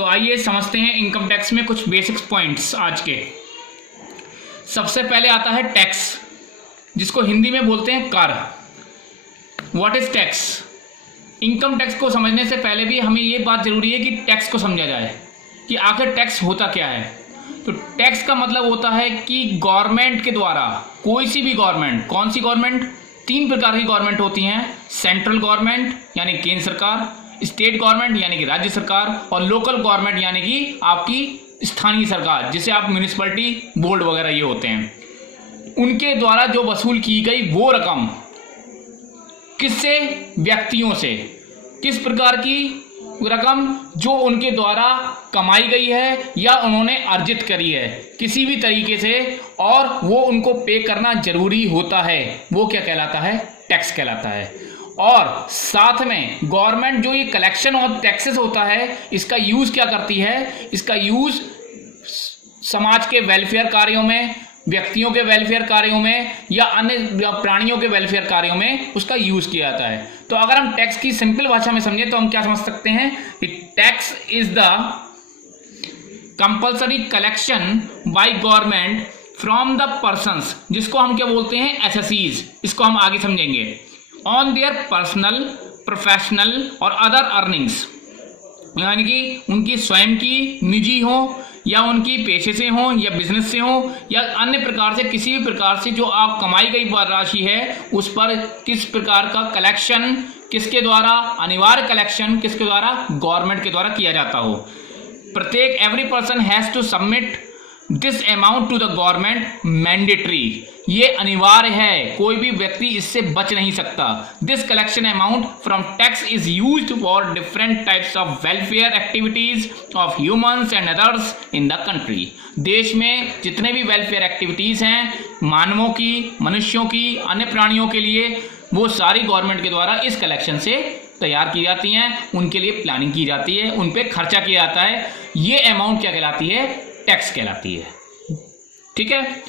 तो आइए समझते हैं इनकम टैक्स में कुछ बेसिक्स पॉइंट्स आज के। सबसे पहले आता है टैक्स, जिसको हिंदी में बोलते हैं कर। What is tax? Income tax को समझने से पहले भी हमें ये बात जरूरी है कि टैक्स को समझा जाए कि आखिर टैक्स होता क्या है। तो टैक्स का मतलब होता है कि गवर्नमेंट के द्वारा, कोई सी भी गवर्नमेंट, कौन सी गवर्नमेंट? 3 प्रकार की गवर्नमेंट होती हैं, सेंट्रल गवर्नमेंट यानी केंद्र सरकार, स्टेट गवर्नमेंट यानी कि राज्य सरकार, और लोकल गवर्नमेंट यानी कि आपकी स्थानीय सरकार, जिसे आप म्यूनिसिपैलिटी बोर्ड वगैरह ये होते हैं। उनके द्वारा जो वसूल की गई वो रकम किससे? व्यक्तियों से। किस प्रकार की रकम? जो उनके द्वारा कमाई गई है या उन्होंने अर्जित करी है किसी भी तरीके से, और वो उनको पे करना जरूरी होता है, वो क्या कहलाता है? टैक्स कहलाता है। और साथ में गवर्नमेंट जो ये कलेक्शन ऑफ टैक्सेस होता है, इसका यूज क्या करती है? इसका यूज समाज के वेलफेयर कार्यों में, व्यक्तियों के वेलफेयर कार्यों में या अन्य प्राणियों के वेलफेयर कार्यों में उसका यूज किया जाता है। तो अगर हम टैक्स की सिंपल भाषा में समझें तो हम क्या समझ सकते हैं कि tax is the compulsory collection by government from the persons, जिसको हम क्या बोलते हैं? एसएससीज। इसको हम आगे समझेंगे। ऑन देयर पर्सनल, प्रोफेशनल और अदर अर्निंग्स, यानी कि उनकी स्वयं की निजी हो या उनकी पेशे से हो या बिजनेस से हो या अन्य प्रकार से, किसी भी प्रकार से जो आप कमाई गई राशि है उस पर किस प्रकार का कलेक्शन, किसके द्वारा? अनिवार्य कलेक्शन किसके द्वारा? गवर्नमेंट के द्वारा किया जाता हो। प्रत्येक every person has to submit this amount to the government mandatory. ये अनिवार्य है, कोई भी व्यक्ति इससे बच नहीं सकता। This collection amount from tax is used for different types of welfare activities of humans and others in the country. देश में जितने भी वेलफेयर एक्टिविटीज हैं मानवों की, मनुष्यों की, अन्य प्राणियों के लिए, वो सारी गवर्नमेंट के द्वारा इस कलेक्शन से तैयार की जाती हैं, उनके लिए प्लानिंग की जाती है, उन पर खर्चा किया जाता है। ये अमाउंट क्या कहलाती है? टैक्स कहलाती है। ठीक है।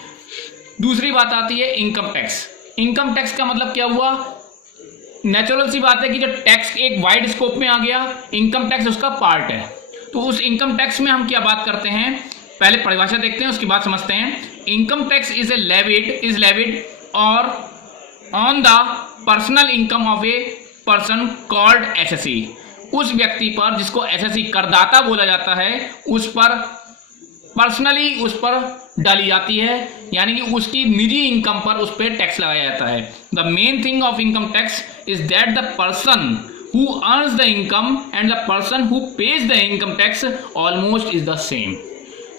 दूसरी बात आती है इनकम टैक्स। इनकम टैक्स का मतलब क्या हुआ? नेचुरल सी बात है कि जब टैक्स एक वाइड स्कोप में आ गया, इनकम टैक्स उसका पार्ट है। तो उस इनकम टैक्स में हम क्या बात करते हैं? पहले परिभाषा देखते हैं, उसके बाद समझते हैं। इनकम टैक्स इज लेविड और on the personal income of a person called SSC. उस व्यक्ति पर जिसको एसएससी करदाता बोला जाता है, उस पर पर्सनली उस पर डाली जाती है, यानी कि उसकी निजी इनकम पर उस पर टैक्स लगाया जाता है। The main thing of income tax is that the person who earns the income and the person who page the income tax almost is the same.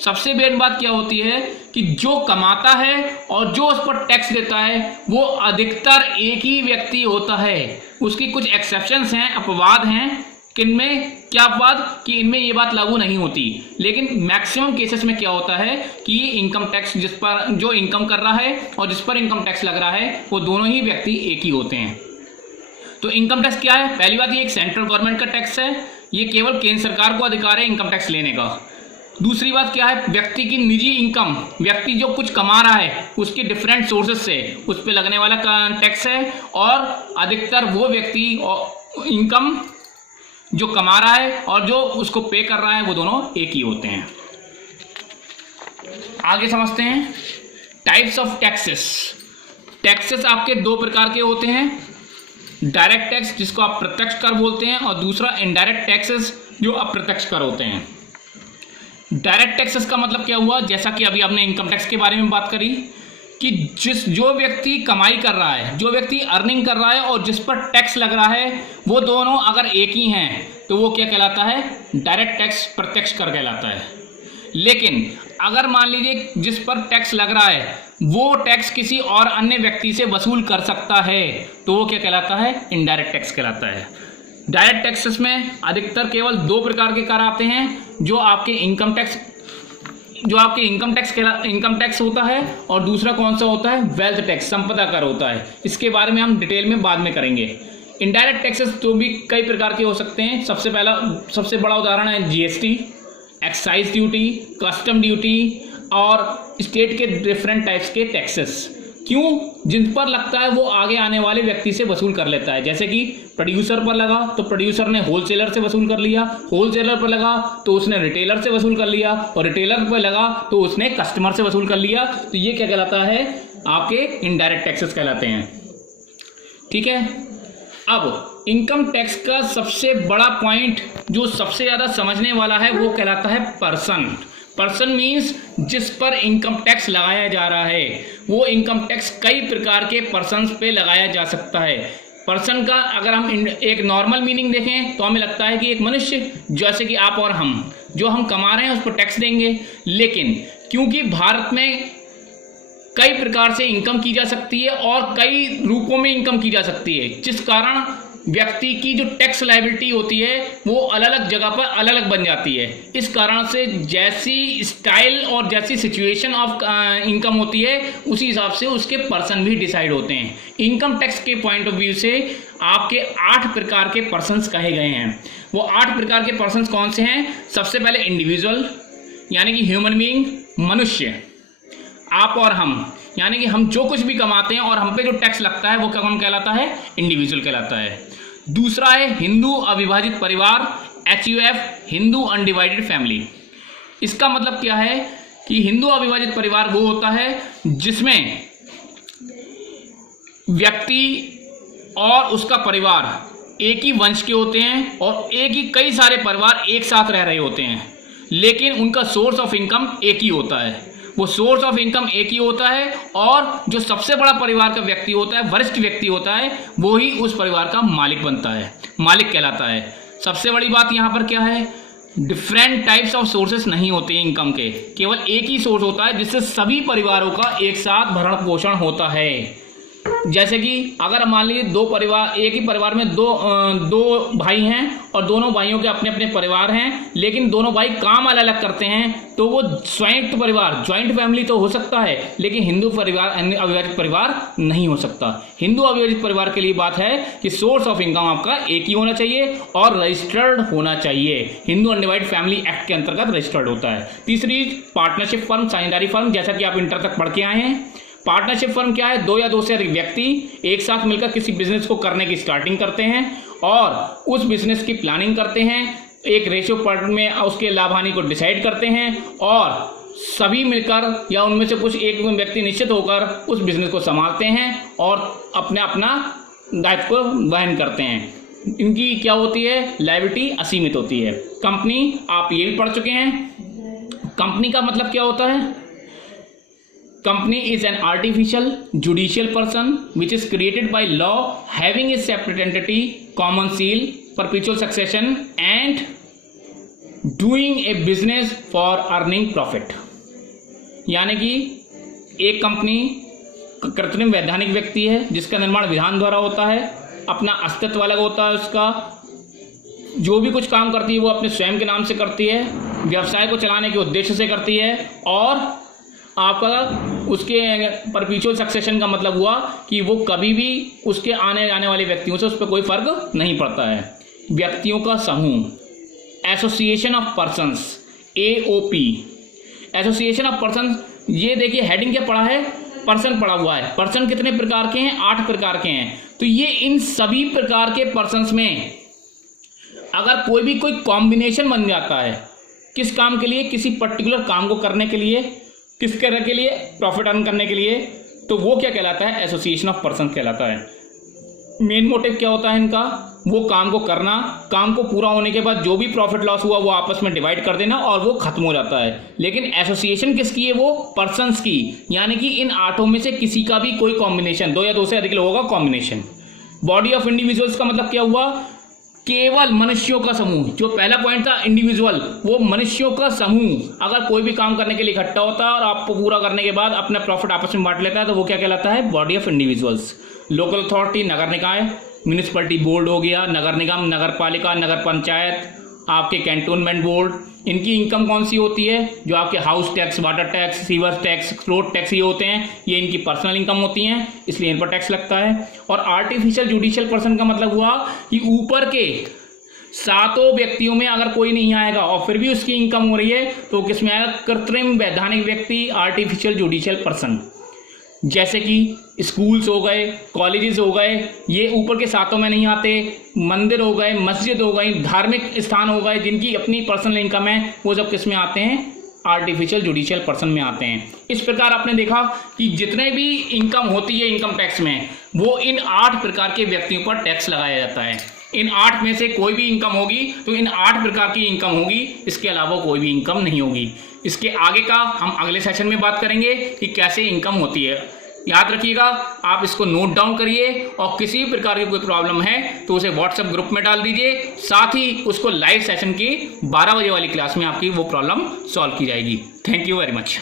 सबसे मेन बात क्या होती है कि जो कमाता है और जो उस पर टैक्स देता है वो अधिकतर एक ही व्यक्ति होता है। उसकी कुछ एक्सेप्शंस हैं, अपवाद हैं। किनमें? क्या अपवाद? कि इनमें ये बात लागू नहीं होती, लेकिन मैक्सिमम केसेस में क्या होता है कि इनकम टैक्स जिस पर जो इनकम कर रहा है और जिस पर इनकम टैक्स लग रहा है वो दोनों ही व्यक्ति एक ही होते हैं। तो इनकम टैक्स क्या है? पहली बात, ये एक सेंट्रल गवर्नमेंट का टैक्स है, ये केवल केंद्र सरकार को अधिकार है इनकम टैक्स लेने का। दूसरी बात क्या है? व्यक्ति की निजी इनकम, व्यक्ति जो कुछ कमा रहा है उसके डिफरेंट सोर्सेज से उस पर लगने वाला टैक्स है, और अधिकतर वो व्यक्ति इनकम जो कमा रहा है और जो उसको पे कर रहा है वो दोनों एक ही होते हैं। आगे समझते हैं टाइप्स ऑफ टैक्सेस। टैक्सेस आपके 2 प्रकार के होते हैं, डायरेक्ट टैक्स जिसको आप प्रत्यक्ष कर बोलते हैं, और दूसरा इनडायरेक्ट टैक्सेस जो अप्रत्यक्ष कर होते हैं। डायरेक्ट टैक्सेस का मतलब क्या हुआ? जैसा कि अभी आपने इनकम टैक्स के बारे में बात करी कि जो व्यक्ति कमाई कर रहा है, जो व्यक्ति अर्निंग कर रहा है और जिस पर टैक्स लग रहा है, वो दोनों अगर एक ही हैं तो वो क्या कहलाता है? डायरेक्ट टैक्स, प्रत्यक्ष कर कहलाता है। लेकिन अगर मान लीजिए जिस पर टैक्स लग रहा है वो टैक्स किसी और अन्य व्यक्ति से वसूल कर सकता है तो वो क्या कहलाता है? इनडायरेक्ट टैक्स कहलाता है। डायरेक्ट टैक्सेस में अधिकतर केवल 2 प्रकार के कर आते हैं, जो आपके इनकम टैक्स होता है, और दूसरा कौन सा होता है? वेल्थ टैक्स, संपदा कर होता है। इसके बारे में हम डिटेल में बाद में करेंगे। इनडायरेक्ट टैक्सेस तो भी कई प्रकार के हो सकते हैं। सबसे बड़ा उदाहरण है GST, excise duty, custom duty और स्टेट के डिफरेंट टाइप्स के टैक्सेस। क्यों? जिन पर लगता है वो आगे आने वाले व्यक्ति से वसूल कर लेता है। जैसे कि प्रोड्यूसर पर लगा तो प्रोड्यूसर ने होलसेलर से वसूल कर लिया, होलसेलर पर लगा तो उसने रिटेलर से वसूल कर लिया, और रिटेलर पर लगा तो उसने कस्टमर से वसूल कर लिया। तो ये क्या कहलाता है? आपके इनडायरेक्ट टैक्सेस कहलाते हैं। ठीक है, अब इनकम टैक्स का सबसे बड़ा पॉइंट जो सबसे ज़्यादा समझने वाला है वो कहलाता है पर्सन। पर्सन मीन्स जिस पर इनकम टैक्स लगाया जा रहा है। वो इनकम टैक्स कई प्रकार के पर्सन्स पे लगाया जा सकता है। पर्सन का अगर हम एक नॉर्मल मीनिंग देखें तो हमें लगता है कि एक मनुष्य जैसे कि आप और हम, जो हम कमा रहे हैं उस पर टैक्स देंगे। लेकिन क्योंकि भारत में कई प्रकार से इनकम की जा सकती है और कई रूपों में इनकम की जा सकती है, जिस कारण व्यक्ति की जो टैक्स लायबिलिटी होती है वो अलग अलग जगह पर अलग अलग बन जाती है। इस कारण से जैसी स्टाइल और जैसी सिचुएशन ऑफ इनकम होती है उसी हिसाब से उसके पर्सन भी डिसाइड होते हैं। इनकम टैक्स के पॉइंट ऑफ व्यू से आपके 8 प्रकार के पर्सन्स कहे गए हैं। वो 8 प्रकार के पर्सन्स कौन से हैं? सबसे पहले इंडिविजुअल यानी कि ह्यूमन बीइंग, मनुष्य, आप और हम, यानी कि हम जो कुछ भी कमाते हैं और हम पे जो टैक्स लगता है वो कौन कहलाता है? इंडिविजुअल कहलाता है। दूसरा है हिंदू अविभाजित परिवार, HUF, हिंदू अनडिवाइडेड फैमिली। इसका मतलब क्या है कि हिंदू अविभाजित परिवार वो होता है जिसमें व्यक्ति और उसका परिवार एक ही वंश के होते हैं और एक ही कई सारे परिवार एक साथ रह रहे होते हैं, लेकिन उनका सोर्स ऑफ इनकम एक ही होता है। वो सोर्स ऑफ इनकम एक ही होता है और जो सबसे बड़ा परिवार का व्यक्ति होता है, वरिष्ठ व्यक्ति होता है, वो ही उस परिवार का मालिक बनता है, मालिक कहलाता है। सबसे बड़ी बात यहाँ पर क्या है? डिफरेंट टाइप्स ऑफ सोर्सेस नहीं होते हैं इनकम के, केवल एक ही सोर्स होता है जिससे सभी परिवारों का एक साथ भरण पोषण होता है। जैसे कि अगर मान लीजिए दो परिवार, एक ही परिवार में दो भाई हैं और दोनों भाइयों के अपने अपने परिवार हैं, लेकिन दोनों भाई काम अलग अलग करते हैं, तो वो संयुक्त परिवार, ज्वाइंट फैमिली तो हो सकता है, लेकिन हिंदू परिवार अविभाजित परिवार नहीं हो सकता। हिंदू अविभाजित परिवार के लिए बात है कि सोर्स ऑफ इनकम आपका एक ही होना चाहिए और रजिस्टर्ड होना चाहिए। हिंदू अनडिवाइडेड फैमिली एक्ट के अंतर्गत रजिस्टर्ड होता है। तीसरी, पार्टनरशिप फर्म, साझेदारी फर्म, जैसा कि आप इंटर तक पढ़ के आए हैं। पार्टनरशिप फर्म क्या है? 2 या 2 से अधिक व्यक्ति एक साथ मिलकर किसी बिजनेस को करने की स्टार्टिंग करते हैं और उस बिजनेस की प्लानिंग करते हैं, एक रेशियो पार्ट में उसके लाभ हानि को डिसाइड करते हैं और सभी मिलकर या उनमें से कुछ एक व्यक्ति निश्चित होकर उस बिजनेस को संभालते हैं और अपना दायित्व को वहन करते हैं। इनकी क्या होती है? लायबिलिटी असीमित होती है। कंपनी, आप ये भी पढ़ चुके हैं। कंपनी का मतलब क्या होता है? Company is an artificial judicial person which is created by law, having a separate entity, common seal, perpetual succession, and doing a business for earning profit। यानी कि एक कंपनी कृत्रिम वैधानिक व्यक्ति है जिसका निर्माण विधान द्वारा होता है, अपना अस्तित्व अलग होता है उसका, जो भी कुछ काम करती है वो अपने स्वयं के नाम से करती है, व्यवसाय को चलाने के उद्देश्य से करती है और आपका उसके परपीचुअल सक्सेशन का मतलब हुआ कि वो कभी भी उसके आने जाने वाले व्यक्तियों से उस पर कोई फर्क नहीं पड़ता है। व्यक्तियों का समूह, association of persons, AOP, association of persons. ये देखिए हेडिंग क्या पड़ा है? पर्सन पड़ा हुआ है। पर्सन कितने प्रकार के हैं? 8 प्रकार के हैं। तो ये इन सभी प्रकार के पर्सन्स में अगर कोई कॉम्बिनेशन बन जाता है, किस काम के लिए? किसी पर्टिकुलर काम को करने के लिए, किस तरह के लिए? प्रॉफिट अर्न करने के लिए, तो वो क्या कहलाता है? एसोसिएशन ऑफ पर्सन कहलाता है। मेन मोटिव क्या होता है इनका? वो काम को करना, काम को पूरा होने के बाद जो भी प्रॉफिट लॉस हुआ वो आपस में डिवाइड कर देना और वो खत्म हो जाता है। लेकिन एसोसिएशन किसकी है? वो पर्सन्स की, यानी कि इन 8 में से किसी का भी कोई कॉम्बिनेशन, 2 या 2 से अधिक लोगों का कॉम्बिनेशन। बॉडी ऑफ इंडिविजुअल्स का मतलब क्या हुआ? केवल मनुष्यों का समूह। जो पहला पॉइंट था इंडिविजुअल, वो मनुष्यों का समूह अगर कोई भी काम करने के लिए इकट्ठा होता है और आपको पूरा करने के बाद अपना प्रॉफिट आपस में बांट लेता है तो वो क्या कहलाता है? Body of individuals. Local authority, नगर निकाय, म्यूनिसिपैलिटी बोर्ड हो गया, नगर निगम, नगर पालिका, नगर पंचायत, आपके कैंटोनमेंट बोर्ड, इनकी इनकम कौन सी होती है? जो आपके house tax, water tax, sewer tax, road tax ये होते हैं, ये इनकी पर्सनल इनकम होती हैं, इसलिए इन पर टैक्स लगता है। और आर्टिफिशियल जुडिशियल पर्सन का मतलब हुआ कि ऊपर के 7 व्यक्तियों में अगर कोई नहीं आएगा और फिर भी उसकी इनकम हो रही है तो किसमें आएगा? कृत्रिम वैधानिक व्यक्ति, आर्टिफिशियल जुडिशियल पर्सन। जैसे कि स्कूल्स हो गए, कॉलेजेस हो गए, ये ऊपर के सातों में नहीं आते। मंदिर हो गए, मस्जिद हो गई, धार्मिक स्थान हो गए, जिनकी अपनी पर्सनल इनकम है, वो सब किस में आते हैं? आर्टिफिशियल जुडिशियल पर्सन में आते हैं। इस प्रकार आपने देखा कि जितने भी इनकम होती है इनकम टैक्स में, वो इन 8 प्रकार के व्यक्तियों पर टैक्स लगाया जाता है। इन 8 में से कोई भी इनकम होगी तो इन 8 प्रकार की इनकम होगी, इसके अलावा कोई भी इनकम नहीं होगी। इसके आगे का हम अगले सेशन में बात करेंगे कि कैसे इनकम होती है। याद रखिएगा, आप इसको नोट डाउन करिए और किसी भी प्रकार की कोई प्रॉब्लम है तो उसे व्हाट्सएप ग्रुप में डाल दीजिए। साथ ही उसको लाइव सेशन की 12 बजे वाली क्लास में आपकी वो प्रॉब्लम सॉल्व की जाएगी। Thank you very much.